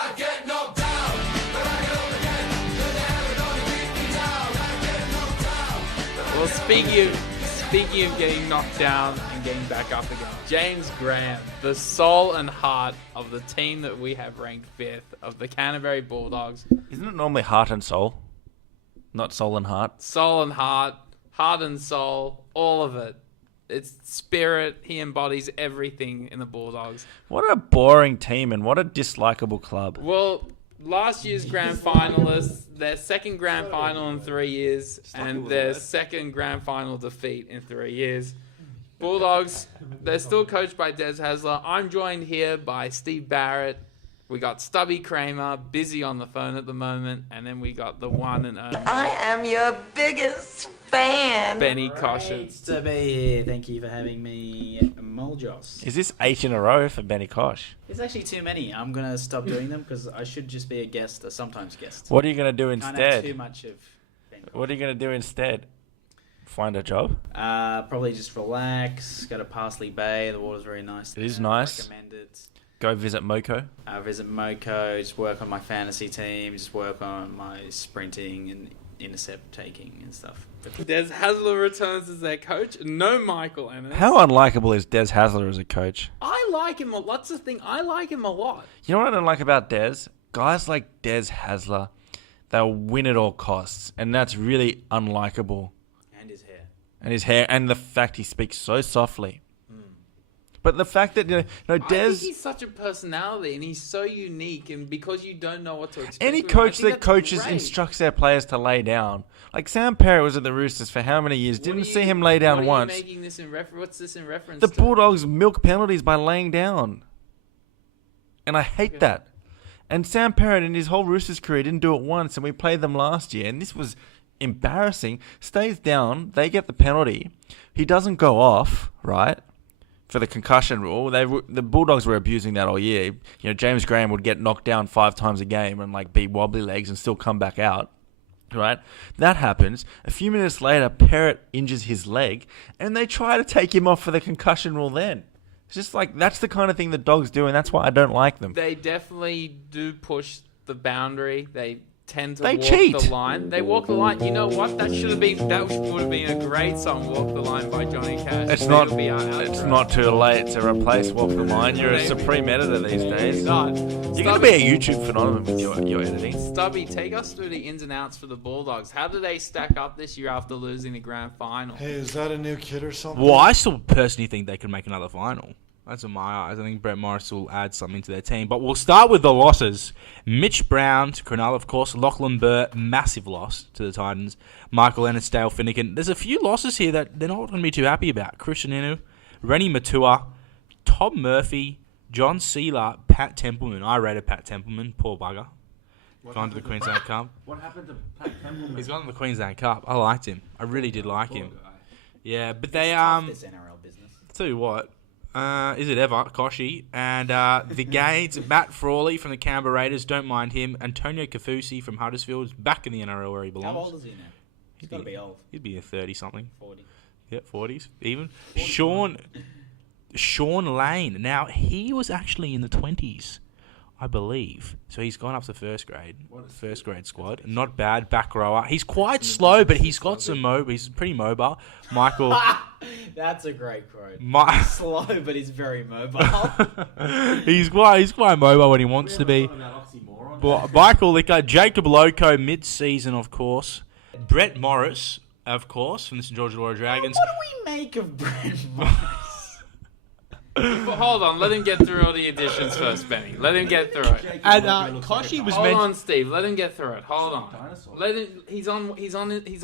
I get knocked down, but I get up again. You're never gonna keep me down. I get knocked down, but I Well, get up speaking of getting knocked down and getting back up again, James Graham, the soul and heart of the team that we have ranked 5th, of the Canterbury Bulldogs. Isn't it normally heart and soul? Not soul and heart? Soul and heart and soul, all of it. It's spirit. He embodies everything in the Bulldogs. What a boring team and what a dislikable club. Well, last year's Grand Finalists, their second Grand Final in 3 years, and their second Grand Final defeat in 3 years. Bulldogs, they're still coached by Des Hasler. I'm joined here by Steve Barrett. We got Stubby Kramer, busy on the phone at the moment, and then we got the one and only I am your biggest fan. Benny Caution. Great to be here. Thank you for having me, Moljos. Is this 8 in a row for Benny Kosh? There's actually too many. I'm going to stop doing them because I should just be a guest, a sometimes guest. What are you going to do Can't have instead? too much of Ben. What are you going to do instead? Find a job? Probably just relax, go to Parsley Bay. The water's very nice. It is there. nice. Recommend it. Go visit Moko? Visit Moko, just work on my fantasy team, just work on my sprinting and intercept taking and stuff. Des Hasler returns as their coach. No Michael Ennis. How unlikable is Des Hasler as a coach? I like him. That's the thing. I like him a lot. You know what I don't like about Des? Guys like Des Hasler, they'll win at all costs, and that's really unlikable. And his hair. And his hair, and the fact he speaks so softly. But the fact that, Des... I think he's such a personality, and he's so unique, and because you don't know what to expect. Any from him, I coach think that that's coaches great. instructs their players to lay down. Like Sam Perry was at the Roosters for how many years? Didn't see him lay down once. What are you making this in what's this in reference The to? Bulldogs milk penalties by laying down. And I hate that. And Sam Perry in his whole Roosters career didn't do it once, and we played them last year, and this was embarrassing. Stays down, they get the penalty. He doesn't go off, right? For the concussion rule, the Bulldogs were abusing that all year. You know, James Graham would get knocked down 5 times a game and like be wobbly legs and still come back out, right? That happens. A few minutes later, Perrott injures his leg, and they try to take him off for the concussion rule. Then it's just like that's the kind of thing the Dogs do, and that's why I don't like them. They definitely do push the boundary. They tend to They walk cheat. the line. They walk the line. You know what? That would have been a great song, "Walk the Line" by Johnny Cash. It's That'll not. be our It's outro. not too late to replace Walk the Line. You're a supreme editor these days. God. You're going to be a YouTube phenomenon with your editing. Stubby, take us through the ins and outs for the Bulldogs. How do they stack up this year after losing the grand final? Hey, is that a new kid or something? Well, I still personally think they could make another final. That's in my eyes. I think Brett Morris will add something to their team. But we'll start with the losses. Mitch Brown to Cronulla, of course. Lachlan Burr, massive loss to the Titans. Michael Ennis, Dale Finnegan. There's a few losses here that they're not going to be too happy about. Christian Inu, Rennie Matua, Tom Murphy, John Seeler, Pat Templeman. I rated Pat Templeman. Poor bugger. Gone to the Queensland Cup. What happened to Pat Templeman? He's gone to the Queensland Cup. I liked him. I really did like him. Yeah, but they This NRL business. tell you what, is it ever, Koshi? And the Gades, Matt Frawley from the Canberra Raiders, don't mind him. Antonio Kafusi from Huddersfield is back in the NRL where he belongs. How old is he now? He's got to be old. He'd be a 30-something. 40. Yeah, 40s even. Sean Lane. Now, he was actually in the 20s, I believe. So he's gone up to first grade squad. Not bad, back rower. He's quite slow, but he's got some he's pretty mobile. Michael... That's a great quote. He's Slow, but he's very mobile. he's quite mobile when he wants to be. But Michael Licker, Jacob Loco mid-season, of course. Brett Morris, of course, from the St George Illawarra Dragons. What do we make of Brett Morris? But hold on, let him get through all the additions first, Benny. Let him get through it. And Koshi was Hold mentioned. on, Steve. Let him get through it. Hold on. Let him. He's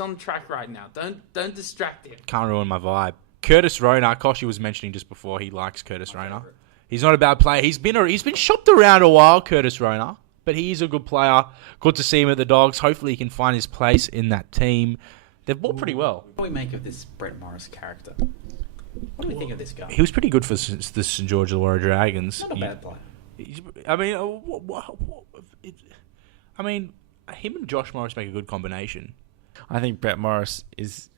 on track right now. Don't distract him. Can't ruin my vibe. Curtis Rona, Koshi was mentioning just before. He likes Curtis Rona. He's not a bad player. He's been shopped around a while, Curtis Rona, but he is a good player. Good to see him at the Dogs. Hopefully, he can find his place in that team. They've bought pretty well. What do we make of this Brett Morris character? What do we think of this guy? He was pretty good for the St George Illawarra Dragons. Not a bad player. I mean, him and Josh Morris make a good combination. I think Brett Morris is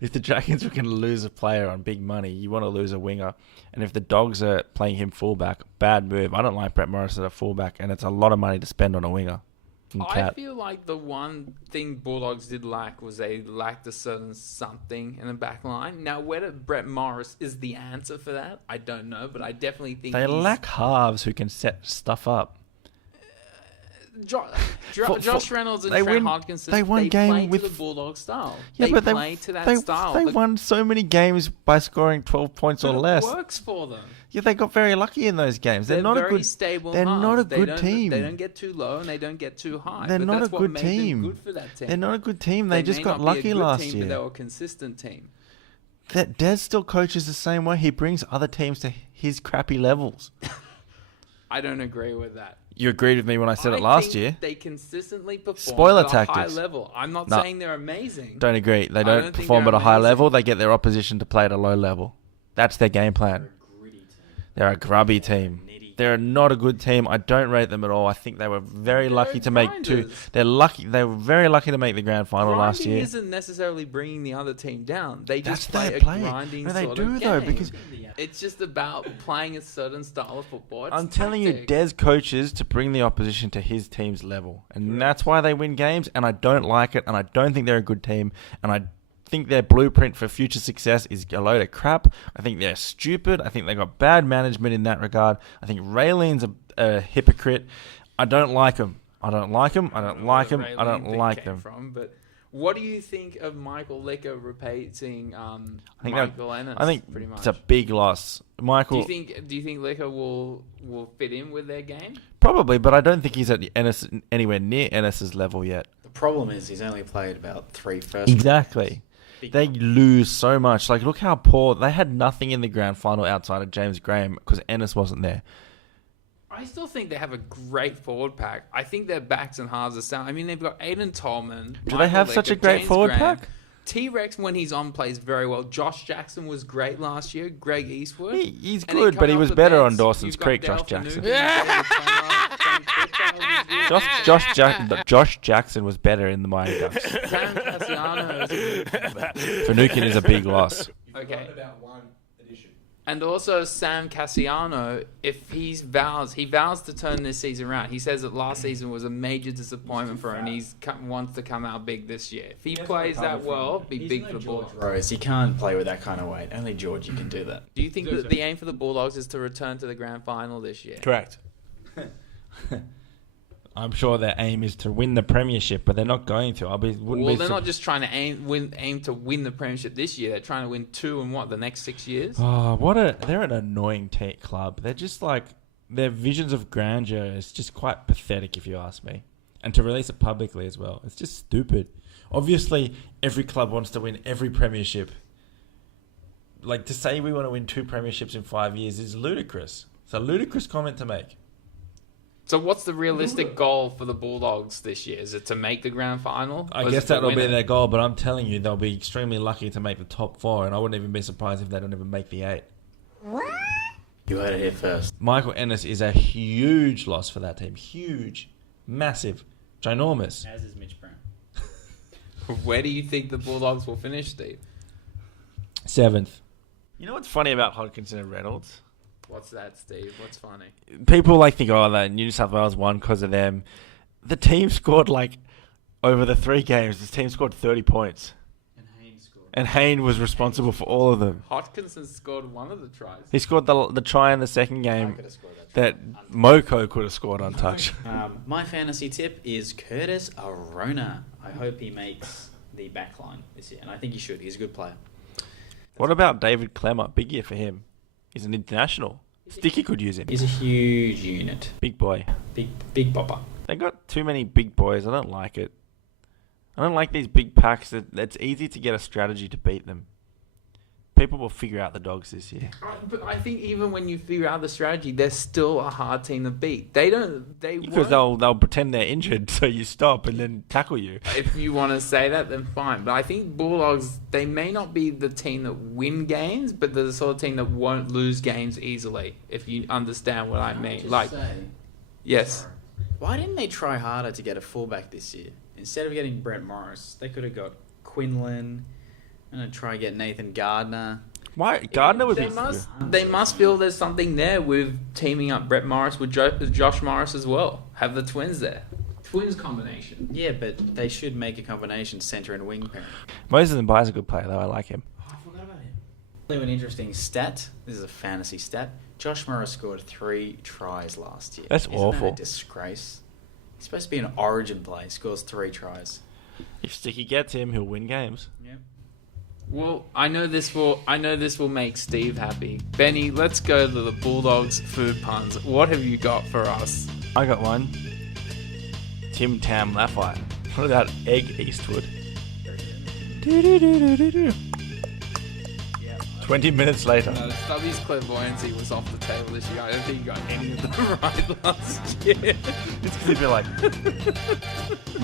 if the Dragons were going to lose a player on big money, you want to lose a winger. And if the Dogs are playing him fullback, bad move. I don't like Brett Morris as a fullback, and it's a lot of money to spend on a winger. I feel like the one thing Bulldogs did lack was they lacked a certain something in the back line. Now, whether Brett Morris is the answer for that, I don't know, but I definitely think They lack halves who can set stuff up. Josh Reynolds and Trent Hodkinson, they won play with to the Bulldog style. Yeah, they but play to that style. They won so many games by scoring 12 points or less. It works for them. Yeah, they got very lucky in those games. They're not very a good stable. They're halves. not a good team. They don't get too low and they don't get too high. They're but not that's a what good made team. them good for that team. They're not a good team. They just may got not be a lucky good last team, year. But they were a consistent team. That Des still coaches the same way. He brings other teams to his crappy levels. I don't agree with that. You agreed with me when I said it last think year. They consistently perform Spoiler at tactics. a high level. I'm not No. saying they're amazing. Don't agree. They don't think perform they're at a high amazing. level. They get their opposition to play at a low level. That's their game plan. They're a grubby team. They're not a good team. I don't rate them at all. I think they were very lucky to make two. grinders. They're lucky. They were very lucky to make the grand final last Grinding year. isn't necessarily bringing the other team down. They That's just play their a play. grinding No, they sort do of though, game. because It's just about playing a certain style of football. It's I'm telling you, tactics. Des coaches to bring the opposition to his team's level, and that's why they win games. And I don't like it, and I don't think they're a good team, and I think their blueprint for future success is a load of crap. I think they're stupid. I think they got bad management in that regard. I think Raylene's a hypocrite. I don't like him. I don't like him. I don't like him. Where I don't Raylene like came them. From, but what do you think of Michael Licker replacing I think Michael Ennis? I think pretty much. it's a big loss. Michael, Do you think Licker will fit in with their game? probably, but I don't think he's at Ennis, anywhere near Ennis's level yet. The problem is he's only played about 3 first. Exactly. They lose so much. Like, look how poor. They had nothing in the grand final outside of James Graham because Ennis wasn't there. I still think they have a great forward pack. I think their backs and halves are sound. I mean, they've got Aiden Tolman. Do they have such a great James forward Graham. pack? T-Rex, when he's on, plays very well. Josh Jackson was great last year. Greg Eastwood. He's And good, but he coming was off the better bench, on Dawson's you've got Creek, Dale Josh Jackson. Finucane. Josh Jackson was better in the Mighty Ducks. Sam Cassiano is Finucane is a big loss. okay. And also Sam Cassiano, if he vows to turn this season around. He says that last season was a major disappointment for him, and he's wants to come out big this year. If he plays that well, be big for the Bulldogs. Rose, he can't play with that kind of weight. Only George you can do that. Do you think that the aim for the Bulldogs is to return to the grand final this year? Correct. I'm sure their aim is to win the premiership, but they're not going to. Well, they're not just trying to aim to win the premiership this year. They're trying to win 2 in the next 6 years. Oh, they're an annoying club. They're just like, their visions of grandeur is just quite pathetic, if you ask me. And to release it publicly as well, it's just stupid. Obviously, every club wants to win every premiership. Like, to say we want to win 2 premierships in 5 years is ludicrous. It's a ludicrous comment to make. So what's the realistic goal for the Bulldogs this year? Is it to make the grand final? I Or is guess it to that'll win be it? their goal, but I'm telling you, they'll be extremely lucky to make the top 4, and I wouldn't even be surprised if they don't even make the 8. You heard it here first. Michael Ennis is a huge loss for that team. Huge. Massive. Ginormous. As is Mitch Brown. Where do you think the Bulldogs will finish, Steve? 7th. You know what's funny about Hodkinson and Reynolds? What's that, Steve? What's funny? People think, that New South Wales won because of them. The team scored, over the 3 games, the team scored 30 points. And Haynes scored. And Hayne was responsible for all of them. Hodkinson scored one of the tries. He scored the try in the second game could have scored that Moko could have scored untouched. My fantasy tip is Curtis Arona. I hope he makes the back line this year, and I think he should. He's a good player. What about David Clemmer? Big year for him. He's an international. Sticky could use him. He's a huge unit. Big boy. Big bopper. They got too many big boys. I don't like it. I don't like these big packs. It's easy to get a strategy to beat them. People will figure out the Dogs this year. But I think even when you figure out the strategy, they're still a hard team to beat. Because they'll pretend they're injured, so you stop and then tackle you. If you want to say that, then fine. But I think Bulldogs, they may not be the team that win games, but they're the sort of team that won't lose games easily, if you understand what I mean. Yes. Why didn't they try harder to get a fullback this year? Instead of getting Brent Morris, they could have got Quinlan, I'm gonna try get Nathan Gardner. Why Gardner would They be? must feel there's something there with teaming up Brett Morris with Josh Morris as well. Have the twins there. Twins combination. Yeah, but they should make a combination centre and wing pairing. Moses and Bai's a good player though. I like him. Oh, I forgot about him. An interesting stat. This is a fantasy stat. Josh Morris scored 3 tries last year. That's Isn't awful. That a disgrace. He's supposed to be an Origin play. Scores 3 tries. If Sticky gets him, he'll win games. Yep. Well, I know this will make Steve happy. Benny, let's go to the Bulldogs food puns. What have you got for us? I got one. Tim Tam Lafayette. What about Egg Eastwood? Do-do-do-do-do-do. 20 minutes later. No, Stubby's clairvoyancy was off the table this year. I don't think he got any of them right last year. It's going to be like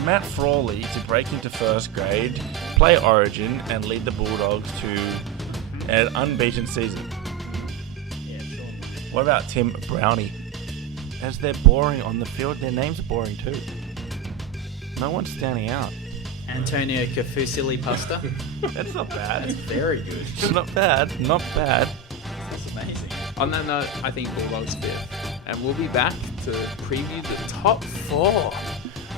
Matt Frawley to break into first grade, play Origin, and lead the Bulldogs to an unbeaten season. Yeah, sure. What about Tim Brownie? As they're boring on the field, their names are boring too. No one's standing out. Antonio Kafusili Pasta. That's not bad. That's very good. Not bad. Not bad. That's amazing. On that note, I think Bulldogs 5th. And we'll be back to preview the top 4.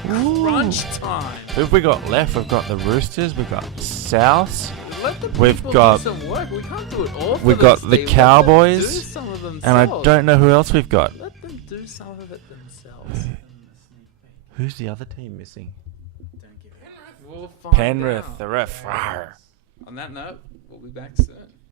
Crunch time. Who have we got left? We've got the Roosters. We've got Souths. Let the We've people got- do some work. We can't do it all for We've them, got the Steve. Let them Cowboys, do some of And I themselves. don't know who else we've got. Let them do some of it themselves. Who's the other team missing? Don't give it. We'll find Penrith, out. the ref. Rawr. On that note, we'll be back soon.